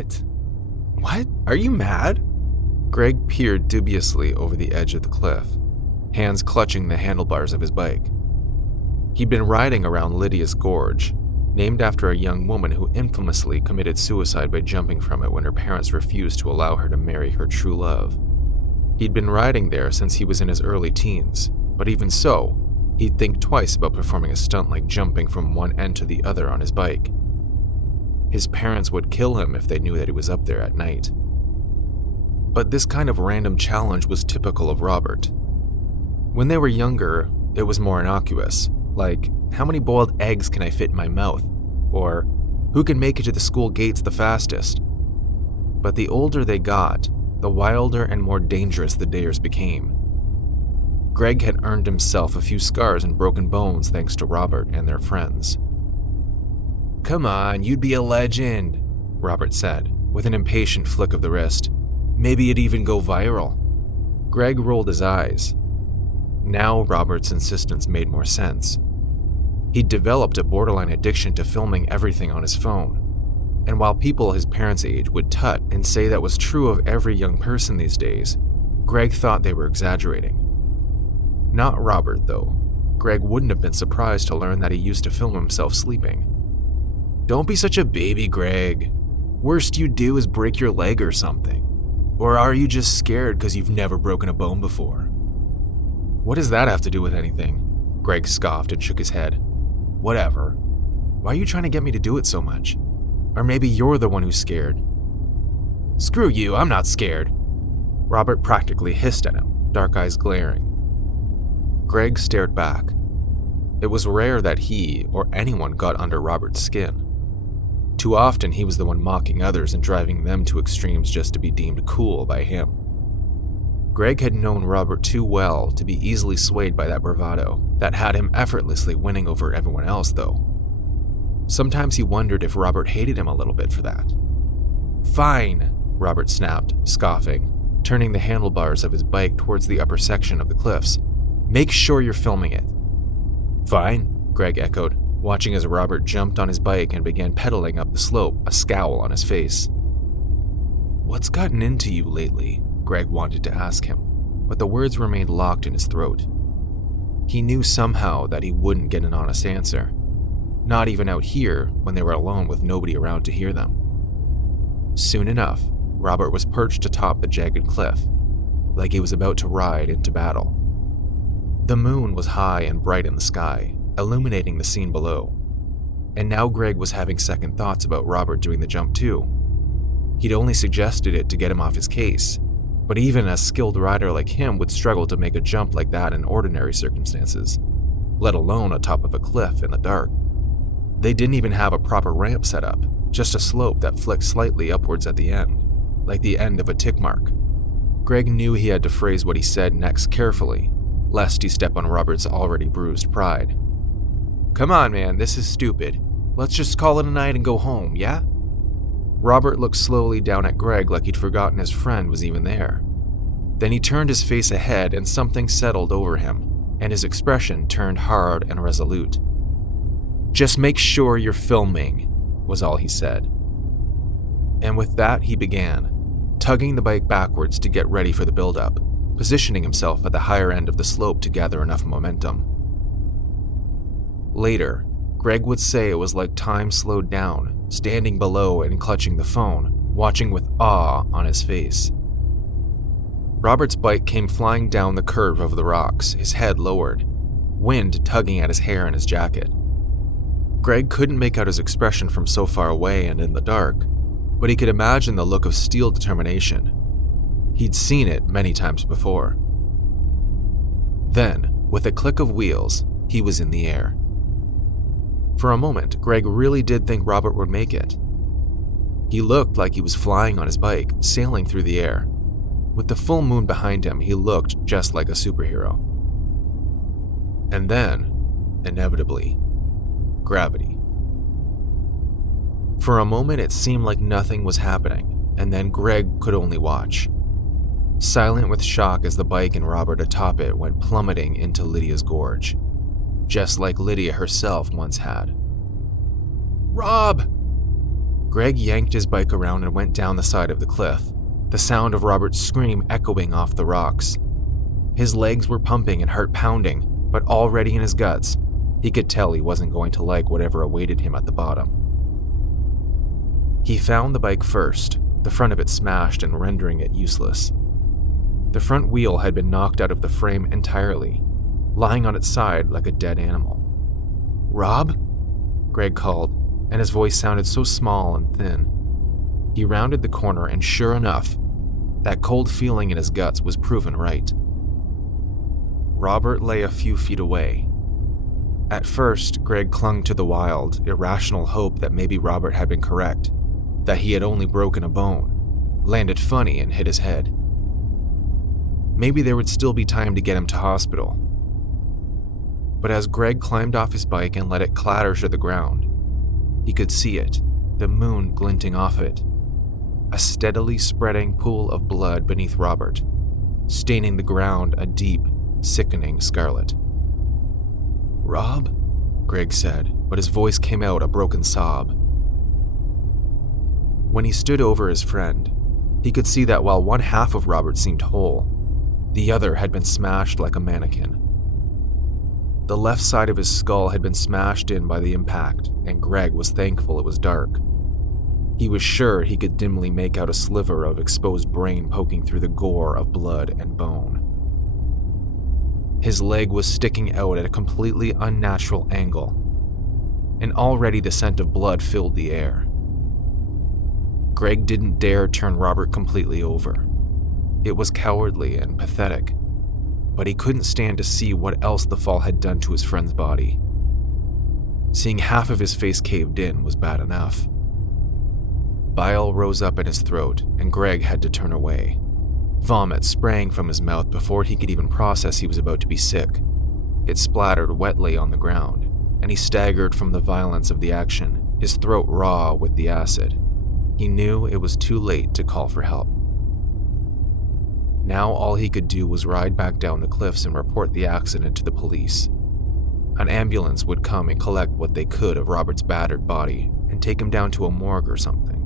What? What? Are you mad? Greg peered dubiously over the edge of the cliff, hands clutching the handlebars of his bike. He'd been riding around Lydia's Gorge, named after a young woman who infamously committed suicide by jumping from it when her parents refused to allow her to marry her true love. He'd been riding there since he was in his early teens, but even so, he'd think twice about performing a stunt like jumping from one end to the other on his bike. His parents would kill him if they knew that he was up there at night. But this kind of random challenge was typical of Robert. When they were younger, it was more innocuous, like, how many boiled eggs can I fit in my mouth? Or, who can make it to the school gates the fastest? But the older they got, the wilder and more dangerous the dares became. Greg had earned himself a few scars and broken bones thanks to Robert and their friends. "Come on, you'd be a legend," Robert said, with an impatient flick of the wrist. "Maybe it'd even go viral." Greg rolled his eyes. Now Robert's insistence made more sense. He'd developed a borderline addiction to filming everything on his phone. And while people his parents' age would tut and say that was true of every young person these days, Greg thought they were exaggerating. Not Robert, though. Greg wouldn't have been surprised to learn that he used to film himself sleeping. "Don't be such a baby, Greg. Worst you'd do is break your leg or something. Or are you just scared because you've never broken a bone before?" "What does that have to do with anything?" Greg scoffed and shook his head. "Whatever. Why are you trying to get me to do it so much? Or maybe you're the one who's scared." "Screw you, I'm not scared." Robert practically hissed at him, dark eyes glaring. Greg stared back. It was rare that he or anyone got under Robert's skin. Too often he was the one mocking others and driving them to extremes just to be deemed cool by him. Greg had known Robert too well to be easily swayed by that bravado that had him effortlessly winning over everyone else, though. Sometimes he wondered if Robert hated him a little bit for that. "Fine," Robert snapped, scoffing, turning the handlebars of his bike towards the upper section of the cliffs. "Make sure you're filming it." "Fine," Greg echoed, watching as Robert jumped on his bike and began pedaling up the slope, a scowl on his face. "What's gotten into you lately?" Greg wanted to ask him, but the words remained locked in his throat. He knew somehow that he wouldn't get an honest answer, not even out here when they were alone with nobody around to hear them. Soon enough, Robert was perched atop the jagged cliff, like he was about to ride into battle. The moon was high and bright in the sky, illuminating the scene below, and now Greg was having second thoughts about Robert doing the jump too. He'd only suggested it to get him off his case, but even a skilled rider like him would struggle to make a jump like that in ordinary circumstances, let alone atop of a cliff in the dark. They didn't even have a proper ramp set up, just a slope that flicked slightly upwards at the end, like the end of a tick mark. Greg knew he had to phrase what he said next carefully, lest he step on Robert's already bruised pride. "Come on, man, this is stupid. Let's just call it a night and go home, yeah?" Robert looked slowly down at Greg like he'd forgotten his friend was even there. Then he turned his face ahead and something settled over him, and his expression turned hard and resolute. "Just make sure you're filming," was all he said. And with that, he began, tugging the bike backwards to get ready for the build-up, positioning himself at the higher end of the slope to gather enough momentum. Later, Greg would say it was like time slowed down, standing below and clutching the phone, watching with awe on his face. Robert's bike came flying down the curve of the rocks, his head lowered, wind tugging at his hair and his jacket. Greg couldn't make out his expression from so far away and in the dark, but he could imagine the look of steel determination. He'd seen it many times before. Then, with a click of wheels, he was in the air. For a moment, Greg really did think Robert would make it. He looked like he was flying on his bike, sailing through the air. With the full moon behind him, he looked just like a superhero. And then, inevitably, gravity. For a moment, it seemed like nothing was happening, and then Greg could only watch, silent with shock as the bike and Robert atop it went plummeting into Lydia's Gorge, just like Lydia herself once had. "Rob!" Greg yanked his bike around and went down the side of the cliff, the sound of Robert's scream echoing off the rocks. His legs were pumping and heart pounding, but already in his guts, he could tell he wasn't going to like whatever awaited him at the bottom. He found the bike first, the front of it smashed and rendering it useless. The front wheel had been knocked out of the frame entirely, lying on its side like a dead animal. "Rob?" Greg called, and his voice sounded so small and thin. He rounded the corner, and sure enough, that cold feeling in his guts was proven right. Robert lay a few feet away. At first, Greg clung to the wild, irrational hope that maybe Robert had been correct, that he had only broken a bone, landed funny and hit his head. Maybe there would still be time to get him to hospital. But as Greg climbed off his bike and let it clatter to the ground, he could see it, the moon glinting off it, a steadily spreading pool of blood beneath Robert, staining the ground a deep, sickening scarlet. "Rob?" Greg said, but his voice came out a broken sob. When he stood over his friend, he could see that while one half of Robert seemed whole, the other had been smashed like a mannequin. The left side of his skull had been smashed in by the impact, and Greg was thankful it was dark. He was sure he could dimly make out a sliver of exposed brain poking through the gore of blood and bone. His leg was sticking out at a completely unnatural angle, and already the scent of blood filled the air. Greg didn't dare turn Robert completely over. It was cowardly and pathetic, but he couldn't stand to see what else the fall had done to his friend's body. Seeing half of his face caved in was bad enough. Bile rose up in his throat, and Greg had to turn away. Vomit sprang from his mouth before he could even process he was about to be sick. It splattered wetly on the ground, and he staggered from the violence of the action, his throat raw with the acid. He knew it was too late to call for help. Now all he could do was ride back down the cliffs and report the accident to the police. An ambulance would come and collect what they could of Robert's battered body and take him down to a morgue or something.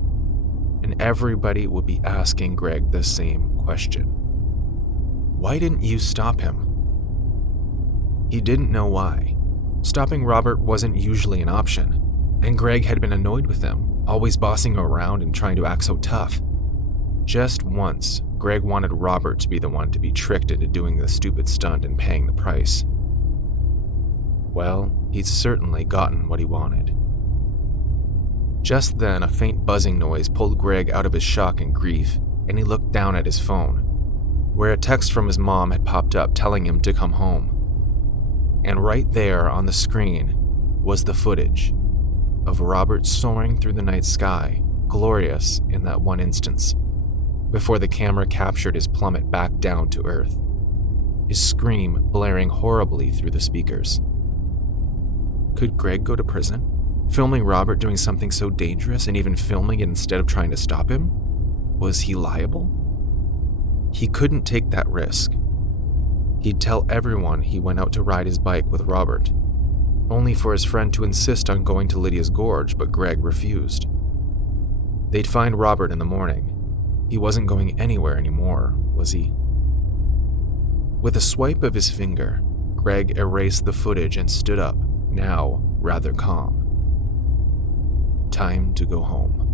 And everybody would be asking Greg the same question. Why didn't you stop him? He didn't know why. Stopping Robert wasn't usually an option, and Greg had been annoyed with him, always bossing him around and trying to act so tough. Just once, Greg wanted Robert to be the one to be tricked into doing the stupid stunt and paying the price. Well, he'd certainly gotten what he wanted. Just then, a faint buzzing noise pulled Greg out of his shock and grief, and he looked down at his phone, where a text from his mom had popped up telling him to come home. And right there on the screen was the footage of Robert soaring through the night sky, glorious in that one instance, before the camera captured his plummet back down to earth, his scream blaring horribly through the speakers. Could Greg go to prison? Filming Robert doing something so dangerous and even filming it instead of trying to stop him? Was he liable? He couldn't take that risk. He'd tell everyone he went out to ride his bike with Robert, only for his friend to insist on going to Lydia's Gorge, but Greg refused. They'd find Robert in the morning. He wasn't going anywhere anymore, was he? With a swipe of his finger, Greg erased the footage and stood up, now rather calm. Time to go home.